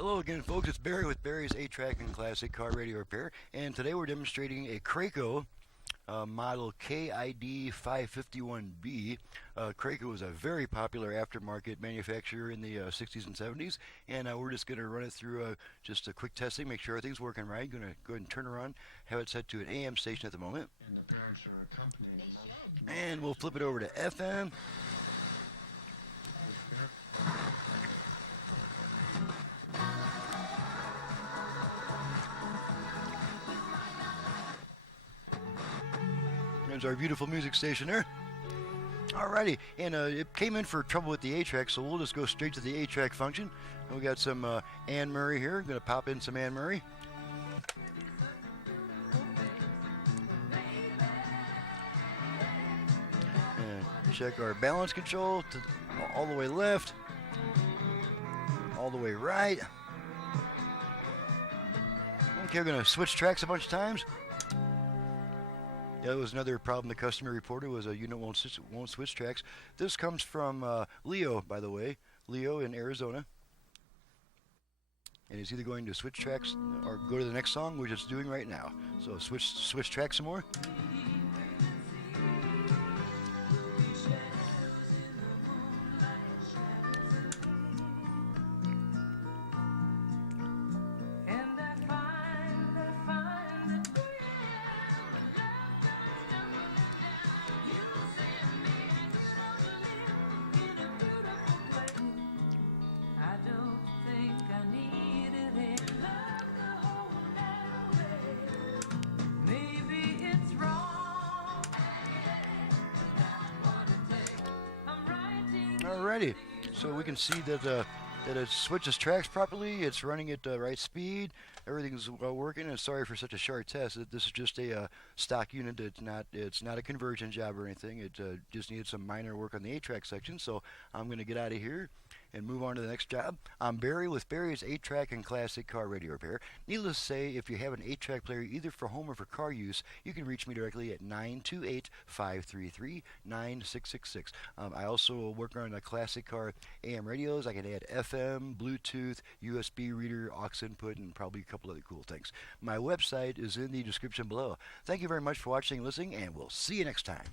Hello again, folks. It's Barry with Barry's 8-Track and Classic Car Radio Repair, and today we're demonstrating a Kraco model KID 551B. Kraco was a very popular aftermarket manufacturer in the 60s and 70s, and we're just going to run it through just a quick testing, make sure everything's working right. Going to go ahead and turn around, have it set to an AM station at the moment, And the parents are accompanying and we'll flip it over to FM. There's our beautiful music station there. Alrighty, and it came in for trouble with the 8-track, so we'll just go straight to the 8-track function. And we got some Anne Murray here. I'm going to pop in some Anne Murray. And check our balance control to all the way left, all the way right. Okay, we're going to switch tracks a bunch of times. Yeah, that was another problem the customer reported, was a unit won't switch tracks. This comes from Leo, by the way. Leo in Arizona. And he's either going to switch tracks or go to the next song, which it's doing right now. So switch tracks some more. Alrighty, so we can see that that it switches tracks properly. It's running at the right speed. Everything's working. And sorry for such a short test. This is just a stock unit. It's not a conversion job or anything. It just needed some minor work on the 8-track section. So I'm going to get out of here and move on to the next job. I'm Barry with Barry's 8-Track and Classic Car Radio Repair. Needless to say, if you have an 8-track player either for home or for car use, you can reach me directly at 928-533-9666. I also work on a classic car AM radios. I can add FM, Bluetooth, USB reader, aux input, and probably a couple other cool things. My website is in the description below. Thank you very much for watching and listening, and we'll see you next time.